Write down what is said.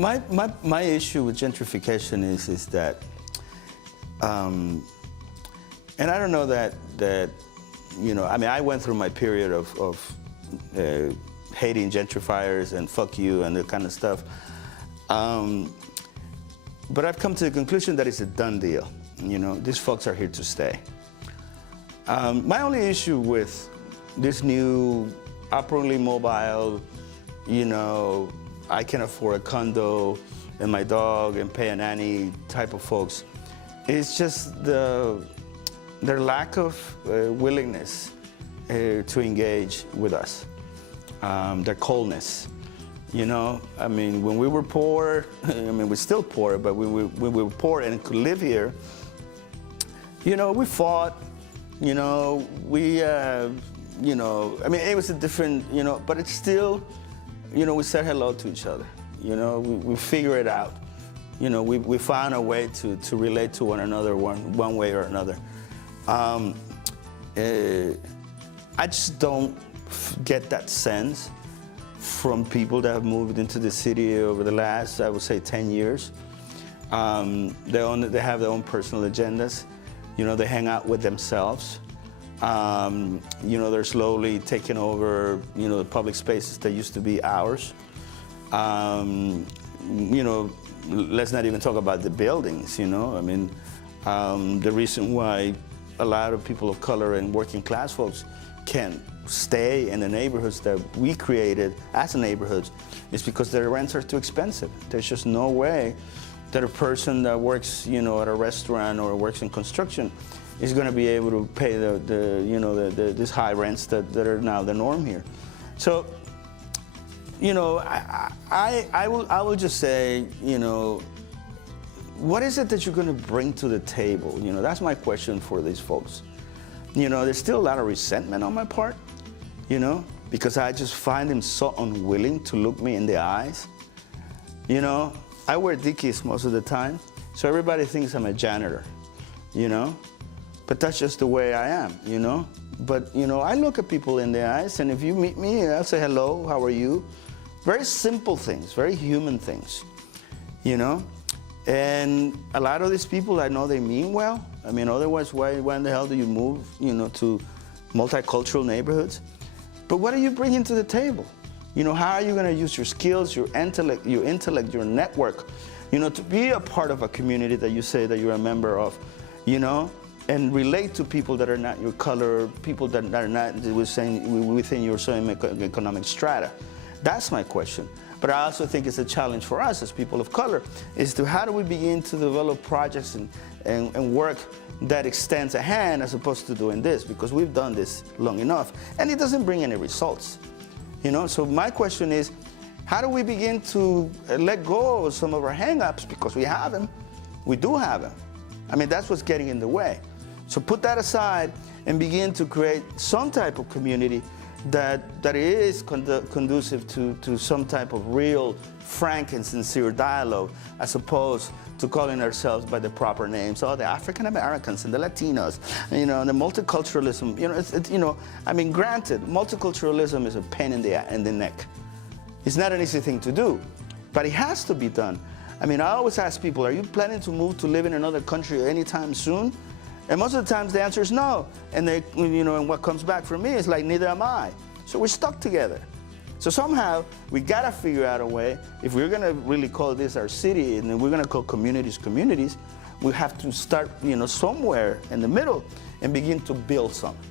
my issue with gentrification is that, and I don't know that you know, I mean, I went through my period of hating gentrifiers and fuck you and that kind of stuff. But I've come to the conclusion that it's a done deal. You know, these folks are here to stay. My only issue with this new upwardly mobile, you know, I can afford a condo and my dog and pay a nanny type of folks is just their lack of willingness to engage with us, their coldness. You know, I mean, when we were poor, I mean, we're still poor, but when we were poor and could live here, you know, we fought, you know, you know, I mean, it was a different, you know, but it's still, you know, we said hello to each other. You know, we figure it out. You know, we found a way to relate to one another one way or another. I just don't get that sense from people that have moved into the city over the last, I would say, 10 years. They have their own personal agendas. You know, they hang out with themselves. You know, they're slowly taking over, you know, the public spaces that used to be ours. You know, let's not even talk about the buildings, you know. I mean, the reason why a lot of people of color and working class folks can't stay in the neighborhoods that we created as neighborhoods is because their rents are too expensive. There's just no way that a person that works, you know, at a restaurant or works in construction is going to be able to pay these high rents that are now the norm here. So, you know, I will just say, you know, what is it that you're going to bring to the table? You know, that's my question for these folks. You know, there's still a lot of resentment on my part, you know, because I just find them so unwilling to look me in the eyes. You know, I wear Dickies most of the time, so everybody thinks I'm a janitor, you know, but that's just the way I am, you know. But, you know, I look at people in the eyes, and if you meet me, I'll say hello, how are you? Very simple things, very human things, you know. And a lot of these people, I know they mean well. I mean, otherwise, why in the hell do you move, you know, to multicultural neighborhoods? But what are you bringing to the table? You know, how are you going to use your skills, your intellect, your network, you know, to be a part of a community that you say that you're a member of, you know, and relate to people that are not your color, people that are not within your socioeconomic strata? That's my question. But I also think it's a challenge for us as people of color, is to how do we begin to develop projects and work that extends a hand as opposed to doing this, because we've done this long enough and it doesn't bring any results. You know, so my question is, how do we begin to let go of some of our hang-ups, because we have them, we do have them. I mean, that's what's getting in the way. So put that aside and begin to create some type of community that is conducive to some type of real, frank and sincere dialogue, as opposed to calling ourselves by the proper names. Oh, the African Americans and the Latinos, you know, and the multiculturalism. You know, you know, I mean, granted, multiculturalism is a pain in the neck. It's not an easy thing to do, but it has to be done. I mean, I always ask people, are you planning to move to live in another country anytime soon? And most of the times the answer is no. And they, you know, and what comes back for me is like, neither am I. So we're stuck together. So somehow we gotta figure out a way, if we're gonna really call this our city and then we're gonna call communities communities, we have to start, you know, somewhere in the middle and begin to build something.